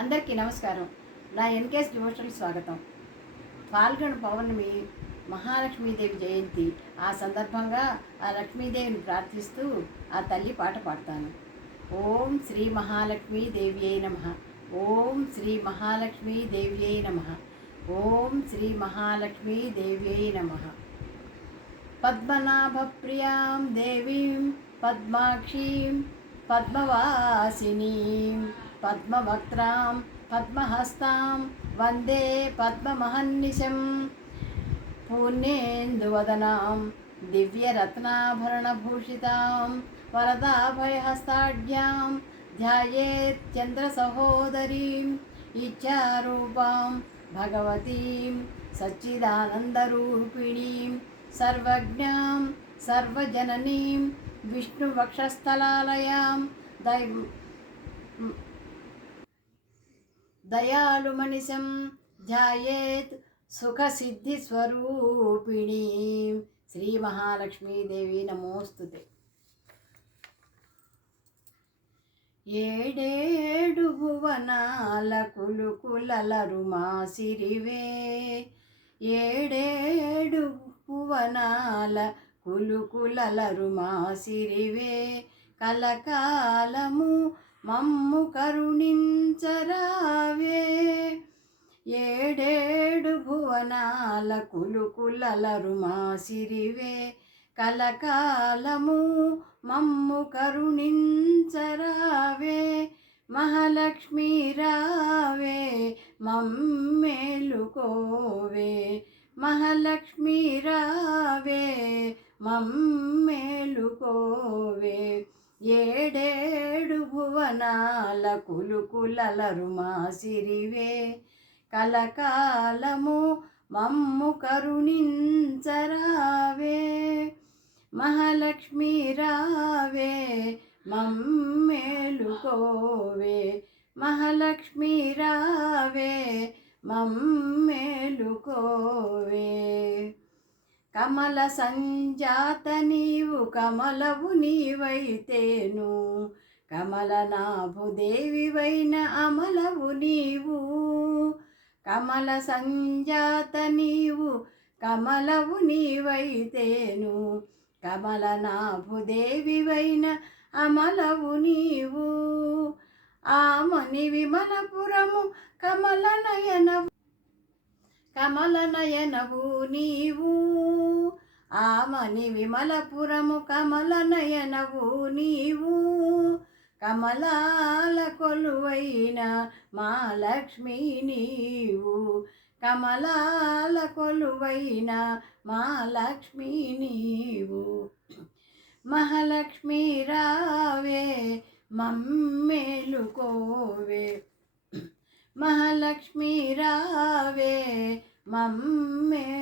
అందరికీ నమస్కారం. నా ఎన్కేఎస్ డివోషనల్ స్వాగతం. పాల్గొన పౌర్ణమి మహాలక్ష్మీదేవి జయంతి. ఆ సందర్భంగా ఆ లక్ష్మీదేవిని ప్రార్థిస్తూ ఆ తల్లి పాట పాడతాను. ఓం శ్రీ మహాలక్ష్మీదేవ్యై నమః. ఓం శ్రీ మహాలక్ష్మీదేవ్యై నమః. ఓం శ్రీ మహాలక్ష్మీదేవ్యై నమః. పద్మనాభప్రియాం దేవీం పద్మాక్షీం పద్మవాసినీం పద్మవక్త్రాం పద్మహస్తాం వందే పద్మమహర్నిశం. పూర్ణేందువదనాం దివ్యరత్నాభరణభూషితాం వరదాభయహస్తాఢ్యాం ధ్యాయేత్ చంద్రసహోదరీం ఇచ్ఛారూపాం భగవతీం సచ్చిదానందరూపిణీం సర్వజ్ఞాం సర్వజననీం విష్ణువక్షస్థలాలయాం దయాళుమనిశం ధ్యాయేత్ సుఖసిద్ధిస్వరూపిణీం. శ్రీ మహాలక్ష్మీదేవి నమోస్తుతే. ఏడేడు భువనాల కులుకులలరు మాసిరివే, ఏడేడు భువనాల కులుకులలరు మాసిరివే, కలకాలము మమ్ము కరుణించరావే. ఏడేడు భువనాల కులుకులలరు మాసిరివే, కలకాలము మమ్ము కరుణించరావే. మహాలక్ష్మీ రావే మమ్మేలుకోవే, మహాలక్ష్మీ రావే మమ్మేలుకోవే. ఏడేడు భువనాల కులుకులలరు మాసిరివే, కలకాలము మమ్ము కరుణించరావే. మహాలక్ష్మీ రావే మమ్మేలుకోవే, మహాలక్ష్మీ రావే మమ్మేలుకోవే. కమల సంజాత నీవు కమలవు నీవైతేను, కమలనాభుదేవివైన అమలవు నీవు. కమల సంజాత నీవు కమలవు నీవైతేను, కమలనాభుదేవివైన అమలవు నీవు. ఆమని విమలపురము కమలనయనవు, కమలనయనవు నీవు. ఆమని విమలపురము కమలనయనవు నీవు. కమలాల కొలువైన మా లక్ష్మీ నీవు, కమలాల కొలువైన మా లక్ష్మీ నీవు. మహాలక్ష్మీ రావే మమ్మేలుకోవే, మహాలక్ష్మీ రావే మమ్మేలుకోవే.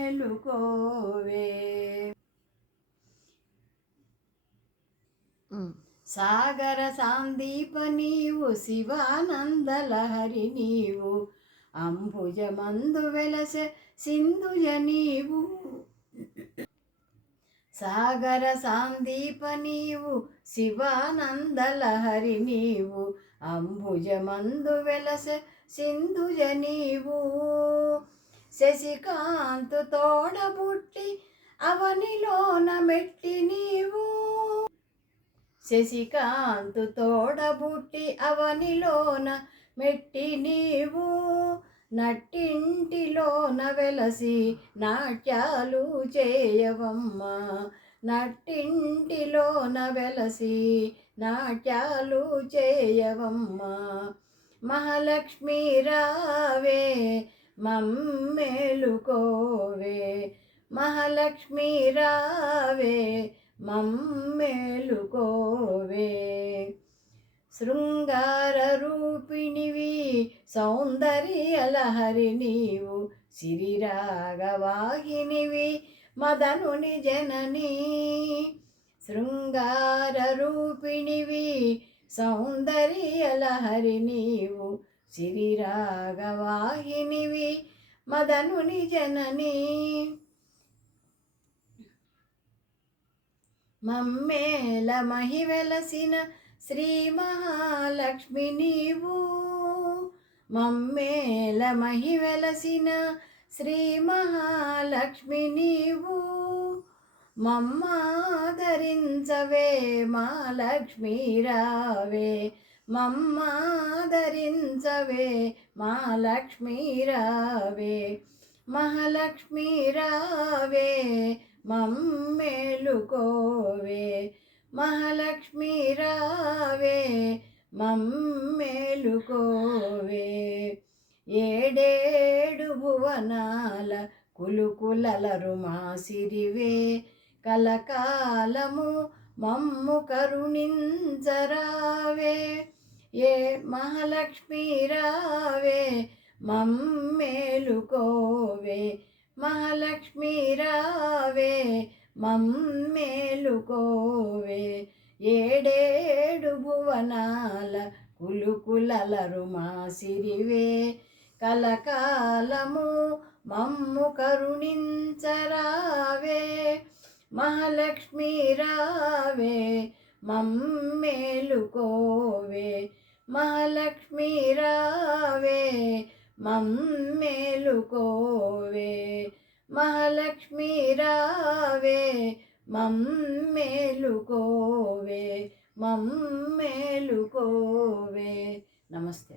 సాగర సాందీప నీవు శివానందలహరి నీవు, అంబుజమందు వెలసె సింధుజ నీవు. సాగర సాందీప నీవు శివానందలహరి నీవు, అంబుజమందు వెలసె సింధుజ నీవు. శశికాంతు తోడబుట్టి అవనిలోన మెట్టి నీవు, శశికాంతు తోడబుట్టి అవనిలోన మెట్టి నీవు. నట్టింటిలోన వెలసి నాట్యాలు చేయవమ్మ, నట్టింటిలోన వెలసి నాట్యాలు చేయవమ్మ. మహాలక్ష్మీ రావే మమ్మేలుకోవే, మహాలక్ష్మీ రావే మమ్మేలుకోవే. శృంగార రూపిణివి సౌందర్యలహరి నీవు, సిరిరాగవాహినివి మదనుని జననీ. శృంగార రూపిణివి సౌందర్యలహరి నీవు, సిరిరాగవాహినివి మదనుని జననీ. మమ్మేల మహివెలసిన శ్రీ మహాలక్ష్మి నీవు, మమ్మేల మహివెలసిన శ్రీ మహాలక్ష్మి నీవు మమ్మాదరించవే మా లక్ష్మీ రావే మమ్మాదరించవే మా లక్ష్మీ రావే మహాలక్ష్మీ రావే మమ్మేలుకోవే మహాలక్ష్మీ రావే మమ్మేలుకోవే ఏడేడు భువనాల కులుకులలరు మా సిరివే కలకాలము మమ్ము కరుణించరావే ఏ మహాలక్ష్మీ రావే మమ్మేలుకోవే మహాలక్ష్మీ రావే మమ్మేలుకోవే ఏడేడు భువనాల కులుకులలరు మా సిరివే కలకాలము మమ్ము కరుణించరావే మహాలక్ష్మీ రావే మమ్మేలుకోవే మహాలక్ష్మీ రావే మమ్మేలుకోవే మహాలక్ష్మీ రావే మమ్మేలుకోవే మమ్మేలుకోవే. నమస్తే.